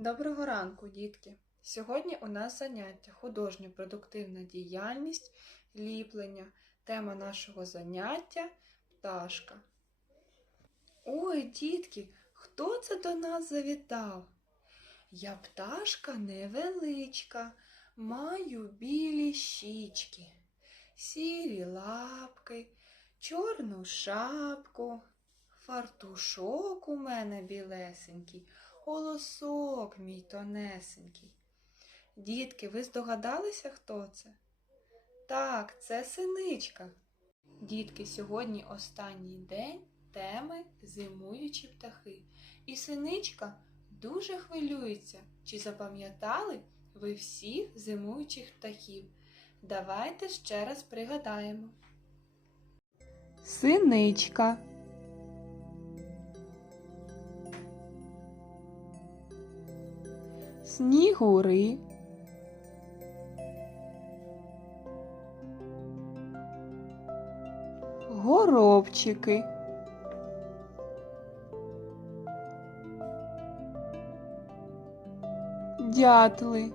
Доброго ранку, дітки! Сьогодні у нас заняття художньо-продуктивна діяльність, ліплення. Тема нашого заняття пташка. Ой, дітки, хто це до нас завітав? Я пташка невеличка, маю білі щічки, сірі лапки, чорну шапку, фартушок у мене білесенький голосок мій тонесенький. Дітки, ви здогадалися, хто це? Так, це синичка. Дітки, сьогодні останній день теми зимуючі птахи. І синичка дуже хвилюється, чи запам'ятали ви всіх зимуючих птахів. Давайте ще раз пригадаємо. Синичка. Снігури. Горобчики. Дятли.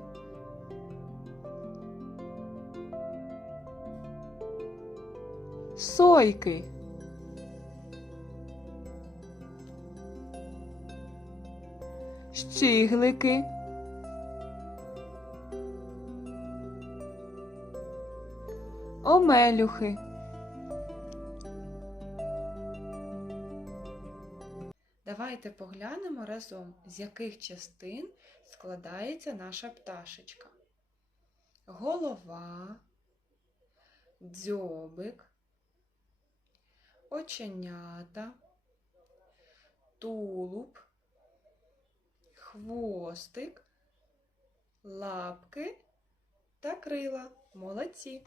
Сойки. Щиглики. Омелюхи. Давайте поглянемо разом, з яких частин складається наша пташечка. Голова, дзьобик, оченята, тулуб, хвостик, лапки та крила. Молодці!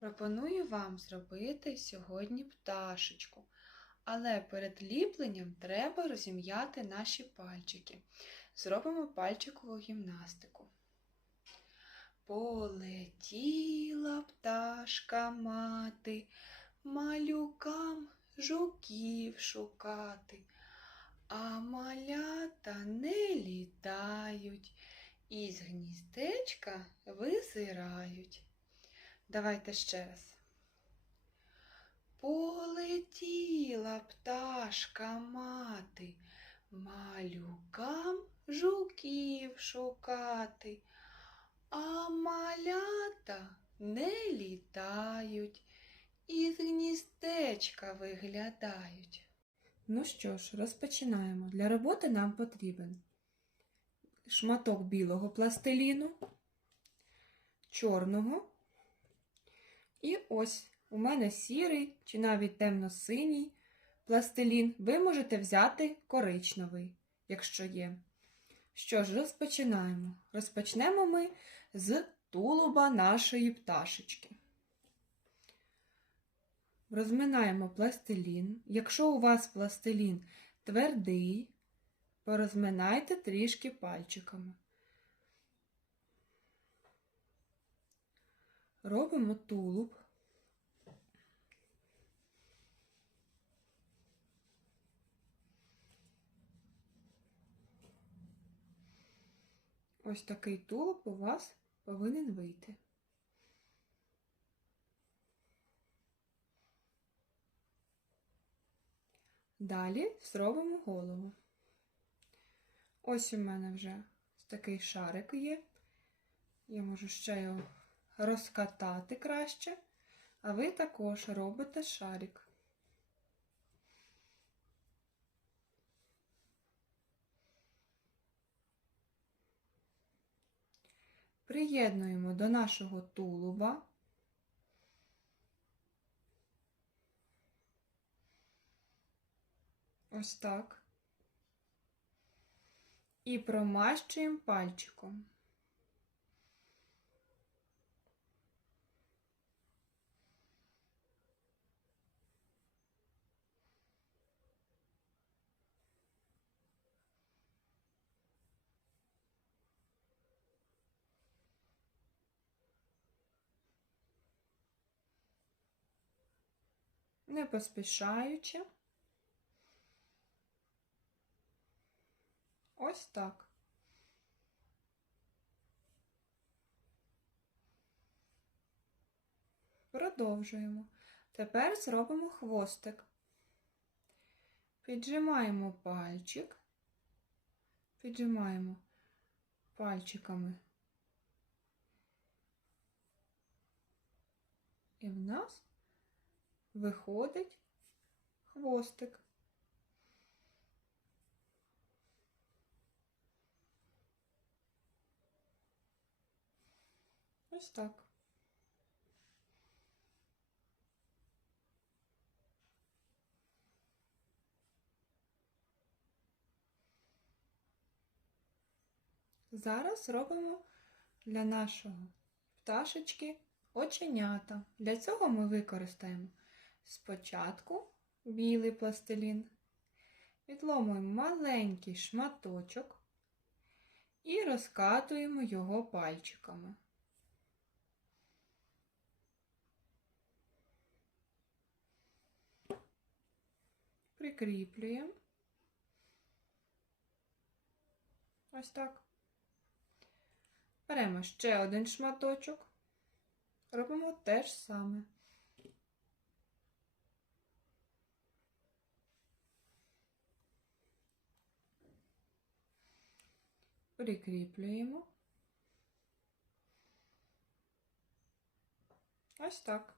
Пропоную вам зробити сьогодні пташечку, але перед ліпленням треба розім'яти наші пальчики. Зробимо пальчикову гімнастику. Полетіла пташка мати, малюкам жуків шукати, а малята не літають, із гніздечка визирають. Давайте ще раз. Полетіла пташка мати, малюкам жуків шукати, а малята не літають, із гніздечка виглядають. Ну що ж, розпочинаємо. Для роботи нам потрібен шматок білого пластиліну, чорного. І ось у мене сірий чи навіть темно-синій пластилін. Ви можете взяти коричневий, якщо є. Що ж, розпочинаємо. Розпочнемо ми з тулуба нашої пташечки. Розминаємо пластилін. Якщо у вас пластилін твердий, порозминайте трішки пальчиками. Робимо тулуб. Ось такий тулуб у вас повинен вийти. Далі зробимо голову. Ось у мене вже такий шарик є. Я можу ще його розкатати краще, а ви також робите шарик. Приєднуємо до нашого тулуба ось так і промащуємо пальчиком. не поспішаючи. Ось так. Продовжуємо. Тепер зробимо хвостик. Піджимаємо пальчик, піджимаємо пальчиками. І в нас виходить хвостик. Ось так. Зараз робимо для нашого пташечки оченята. Для цього ми використаємо спочатку білий пластилін, відломуємо маленький шматочок і розкатуємо його пальчиками. Прикріплюємо. Ось так. Беремо ще один шматочок. Робимо те ж саме. Прикріплюємо. Ось так.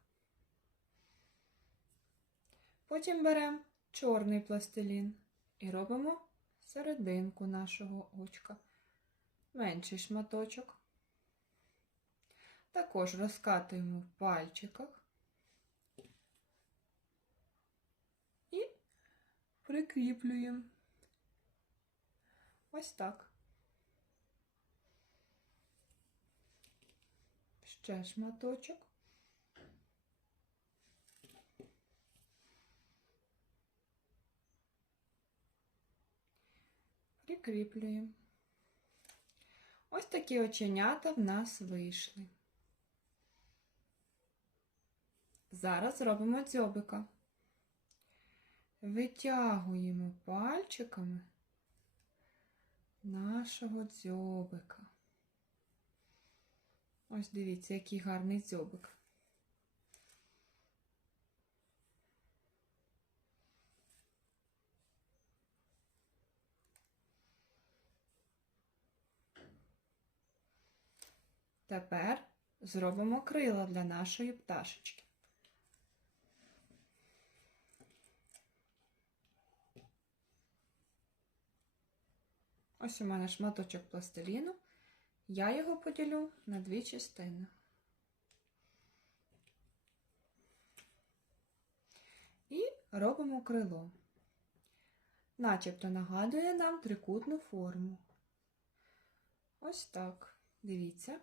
Потім беремо чорний пластилін і робимо серединку нашого очка. Менший шматочок. Також розкатуємо в пальчиках і прикріплюємо. Ось так. Ще шматочок. Прикріплюємо. Ось такі оченята в нас вийшли. Зараз робимо дзьобика. Витягуємо пальчиками нашого дзьобика. Ось дивіться, який гарний дзьобик. Тепер зробимо крила для нашої пташечки. Ось у мене шматочок пластиліну. Я його поділю на дві частини. І робимо крило. Начебто нагадує нам трикутну форму. Ось так. Дивіться.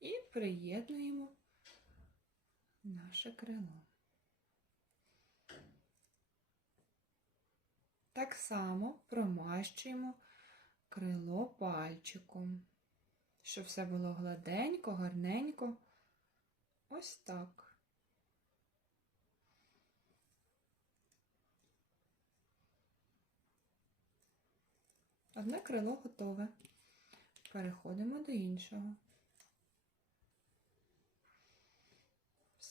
І приєднуємо наше крило. Так само промащуємо крило пальчиком, щоб все було гладенько, гарненько. Ось так. Одне крило готове. Переходимо до іншого.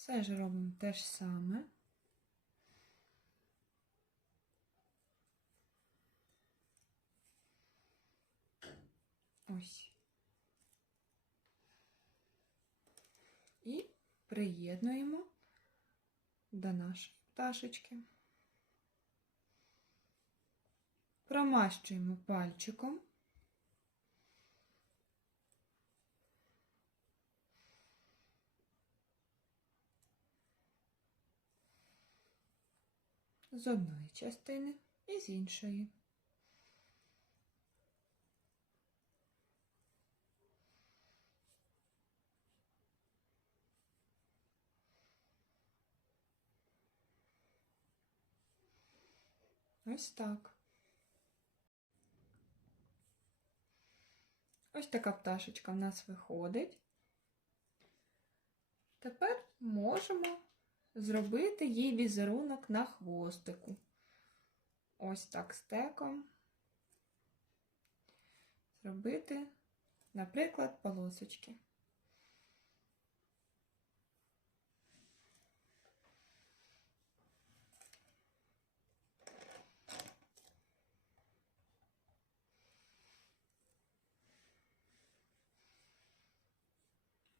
Все ж робимо те ж саме. Ось. І приєднуємо до нашої пташечки. Промащуємо пальчиком. З одної частини і з іншої. Ось так. Ось така пташечка в нас виходить. Тепер можемо зробити їй візерунок на хвостику. ось так стеком зробити, наприклад, полосочки.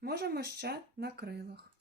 Можемо ще на крилах.